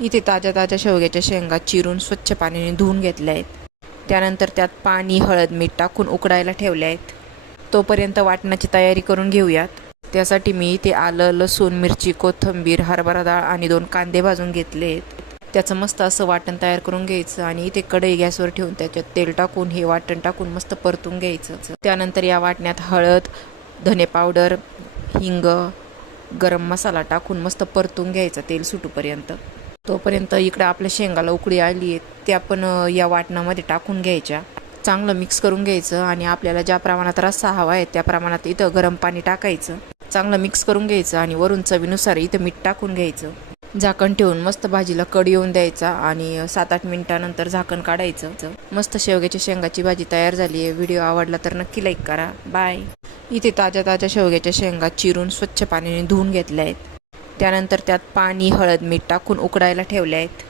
इथे ताज्या ताज्या शेवग्याच्या शेंगा चिरून स्वच्छ पाण्याने धुवून घेतल्या आहेत. त्यानंतर त्यात पाणी, हळद, मीठ टाकून उकडायला ठेवले आहेत. तोपर्यंत वाटणाची तयारी करून घेऊयात. त्यासाठी मी इथे आलं, लसूण, मिरची, कोथिंबीर, हरभरा डाळ आणि 2 कांदे भाजून घेतले आहेत. त्याचं मस्त असं वाटण तयार करून घ्यायचं आणि इथे कढई गॅसवर ठेवून त्याच्यात तेल टाकून हे वाटण टाकून मस्त परतून घ्यायचं. त्यानंतर या वाटण्यात हळद, धने पावडर, हिंग, गरम मसाला टाकून मस्त परतून घ्यायचा तेल सुटूपर्यंत. तोपर्यंत इकडं आपल्या शेंगाला उकळी आली आहे, त्या पण या वाटणामध्ये टाकून घ्यायच्या. चांगलं मिक्स करून घ्यायचं आणि आपल्याला ज्या प्रमाणात रस्सा हवा आहे त्या प्रमाणात इथं गरम पाणी टाकायचं. चांगलं मिक्स करून घ्यायचं आणि वरून चवीनुसार इथं मीठ टाकून घ्यायचं. झाकण ठेवून मस्त भाजीला कड येऊन द्यायचा आणि 7-8 मिनिटानंतर झाकण काढायचं. मस्त शेवग्याच्या शेंगाची भाजी तयार झाली आहे. व्हिडिओ आवडला तर नक्की लाईक करा. बाय. इथे ताज्या ताज्या शेवग्याच्या शेंगा चिरून स्वच्छ पाण्याने धुवून घेतल्या आहेत. त्यानंतर त्यात पाणी, हळद, मीठ टाकून उकडायला ठेवले आहेत.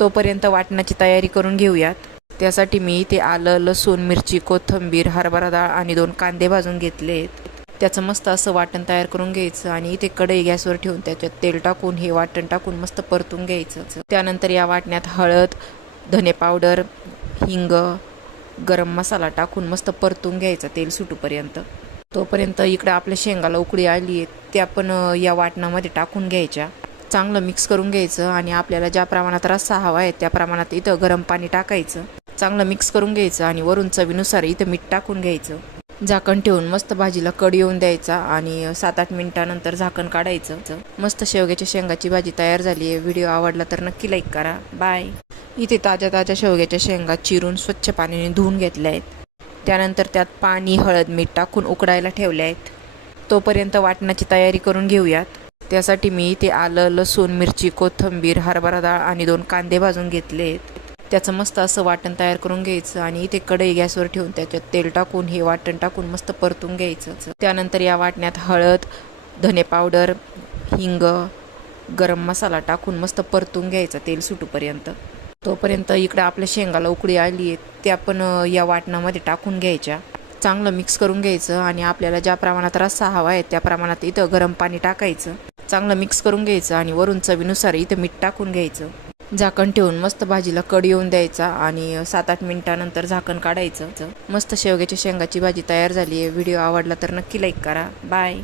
तोपर्यंत वाटणाची तयारी करून घेऊयात. त्यासाठी मी इथे आलं, लसूण, मिरची, कोथिंबीर, हरभरा डाळ आणि 2 कांदे भाजून घेतले आहेत. त्याचं मस्त असं वाटण तयार करून घ्यायचं आणि इथे कढई गॅसवर ठेवून त्याच्यात तेल टाकून हे वाटण टाकून मस्त परतून घ्यायचं. त्यानंतर या वाटण्यात हळद, धने पावडर, हिंग, गरम मसाला टाकून मस्त परतून घ्यायचा तेल सुटूपर्यंत. तोपर्यंत इकडं आपल्या शेंगाला उकळी आली आहे, त्या पण या वाटणामध्ये टाकून घ्यायच्या. चांगलं मिक्स करून घ्यायचं आणि आपल्याला ज्या प्रमाणात रस्सा हवा आहे त्या प्रमाणात इथं गरम पाणी टाकायचं. चांगलं मिक्स करून घ्यायचं आणि वरून चवीनुसार इथं मीठ टाकून घ्यायचं. झाकण ठेवून मस्त भाजीला कड येऊन द्यायचा आणि 7-8 मिनिटानंतर झाकण काढायचं. मस्त शेवग्याच्या शेंगाची भाजी तयार झाली आहे. व्हिडिओ आवडला तर नक्की लाईक करा. बाय. इथे ताज्या ताज्या शेवग्याच्या शेंगा चिरून स्वच्छ पाण्याने धुवून घेतल्या आहेत. त्यानंतर त्यात पाणी, हळद, मीठ टाकून उकडायला ठेवले आहेत. तोपर्यंत वाटणाची तयारी करून घेऊयात. त्यासाठी मी इथे आलं, लसूण, मिरची, कोथिंबीर, हरभरा डाळ आणि 2 कांदे भाजून घेतले आहेत. त्याचं मस्त असं वाटण तयार करून घ्यायचं आणि इथे कढई गॅसवर ठेवून त्याच्यात तेल टाकून हे वाटण टाकून मस्त परतून घ्यायचं. त्यानंतर या वाटण्यात हळद, धने पावडर, हिंग, गरम मसाला टाकून मस्त परतून घ्यायचा तेल सुटूपर्यंत. तोपर्यंत इकडं आपल्या शेंगाला उकळी आली आहे, त्या पण या वाटणामध्ये टाकून घ्यायच्या. चांगलं मिक्स करून घ्यायचं आणि आपल्याला ज्या प्रमाणात रस्सा हवा आहे त्या प्रमाणात इथं गरम पाणी टाकायचं. चांगलं मिक्स करून घ्यायचं आणि वरून चवीनुसार इथं मीठ टाकून घ्यायचं. झाकण ठेवून मस्त भाजीला कड येऊन द्यायचा आणि 7-8 मिनिटानंतर झाकण काढायचं. मस्त शेवग्याच्या शेंगाची भाजी तयार झाली आहे. व्हिडिओ आवडला तर नक्की लाईक करा. बाय.